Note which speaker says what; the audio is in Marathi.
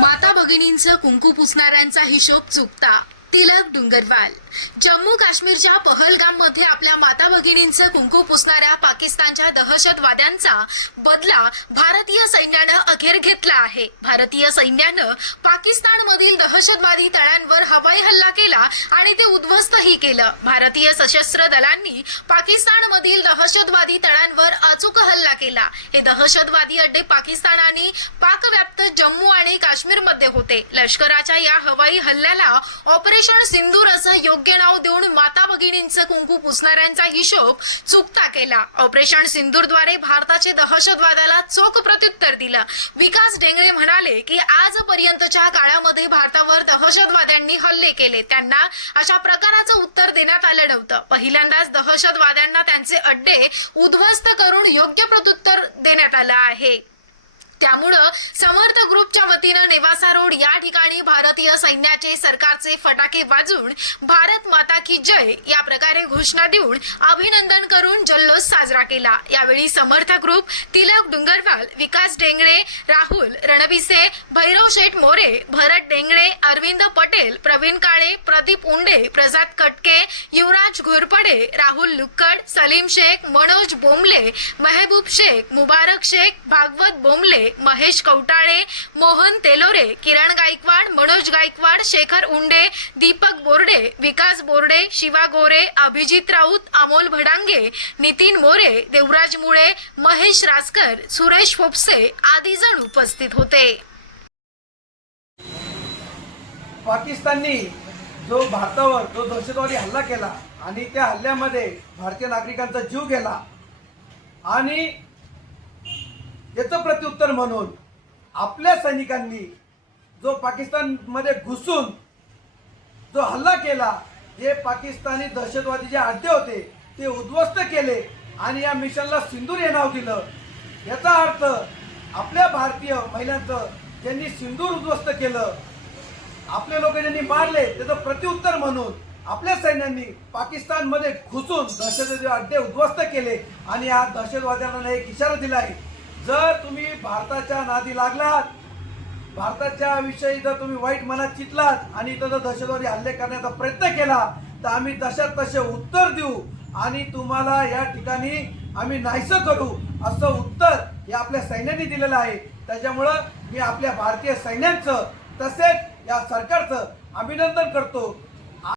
Speaker 1: माता भगिनींचं कुंकू पुसणाऱ्यांचा हिशोब चुकता. तिलक डुंगरवाल. जम्मू काश्मीरच्या पहलगाममध्ये आपल्या माता भगिनींचं कुंकू पुसणाऱ्या पाकिस्तानच्या दहशतवाद्यांचा बदला भारतीय सैन्यानं अखेर घेतला आहे. भारतीय सैन्यानं पाकिस्तानमधील दहशतवादी तळांवर हवाई हल्ला केला आणि ते उद्ध्वस्तही केलं. भारतीय सशस्त्र दलांनी पाकिस्तानमधील दहशतवादी तळांवर अचूक हल्ला केला. हे दहशतवादी अड्डे पाकिस्तानाने पाकव्याप्त जम्मू आणि काश्मीरमध्ये होते. लष्कराच्या या हवाई हल्ल्याला ऑपरेशन सिंदूर असं योग्य नाव देऊन माता भगिनींचं कुंकू पुसणाऱ्यांचा हिशोब चुकता केला. ऑपरेशन सिंदूरद्वारे भारताचे दहशतवादाला चोख प्रत्युत्तर दिलं. विकास डेंगळे म्हणाले की आजपर्यंतच्या काळामध्ये भारतावर दहशतवाद्यांनी हल्ले केले. त्यांना अशा प्रकाराचं उत्तर देण्यात आलं नव्हतं. पहिल्यांदाच दहशतवाद्यांना त्यांचे अड्डे उद्ध्वस्त करून योग्य प्रत्युत्तर देण्यात आलं आहे. त्यामुळं समर्थ ग्रुपच्या वतीनं नेवासा रोड या ठिकाणी भारतीय सैन्याचे सरकारचे फटाके वाजून भारत माता की जय या प्रकारे घोषणा देऊन अभिनंदन करून जल्लोष साजरा केला. यावेळी समर्थ ग्रुप तिलक डुंगरवाल विकास डेंगळे राहुल रणबिसे भैरव शेठ मोरे भरत डेंगळे अरविंद पटेल प्रवीण काळे प्रदीप उंडे प्रसाद कटके युवराज घोरपडे राहुल लुक्कड सलीम शेख मनोज बोमले मेहबूब शेख मुबारक शेख भागवत महेश कवटाळे मोहन तेलोरे किरण गायकवाड मनोज गायकवाड शेखर उंडे दीपक बोर्डे विकास बोर्डे शिवा गोरे अभिजित राऊत अमोल भडांगे नितीन मोरे देवराज मुळे महेश रासकर सुरेश फोपसे आदी जण उपस्थित होते.
Speaker 2: पाकिस्ताननी जो भारतावर जो दहशतवादी हल्ला केला आणि त्या हल्ल्यामध्ये भारतीय नागरिकांचा जीव गेला आणि याचं प्रत्युत्तर म्हणून आपल्या सैनिकांनी जो पाकिस्तानमध्ये घुसून जो हल्ला केला जे पाकिस्तानी दहशतवादी जे अड्डे होते ते उद्ध्वस्त केले आणि या मिशनला सिंदूर हे नाव दिलं. याचा अर्थ आपल्या भारतीय महिलांचं ज्यांनी सिंदूर उद्ध्वस्त केलं आपले लोक ज्यांनी मारले त्याचं प्रत्युत्तर म्हणून आपल्या सैन्यांनी पाकिस्तानमध्ये घुसून दहशतवादी अड्डे उद्ध्वस्त केले आणि या दहशतवाद्यांना एक इशारा दिला आहे जर तुम्ही भारताच्या नादी लागलात भारताच्या विषयी जर तुम्ही वाईट मनात चितलात आणि इथं जर दहशतवादी हल्ले करण्याचा प्रयत्न केला तर आम्ही तशात तसे उत्तर देऊ आणि तुम्हाला या ठिकाणी आम्ही नाहीसं करू असं उत्तर हे आपल्या सैन्याने दिलेलं आहे. त्याच्यामुळं मी आपल्या भारतीय सैन्यांचं तसेच या सरकारचं अभिनंदन करतो.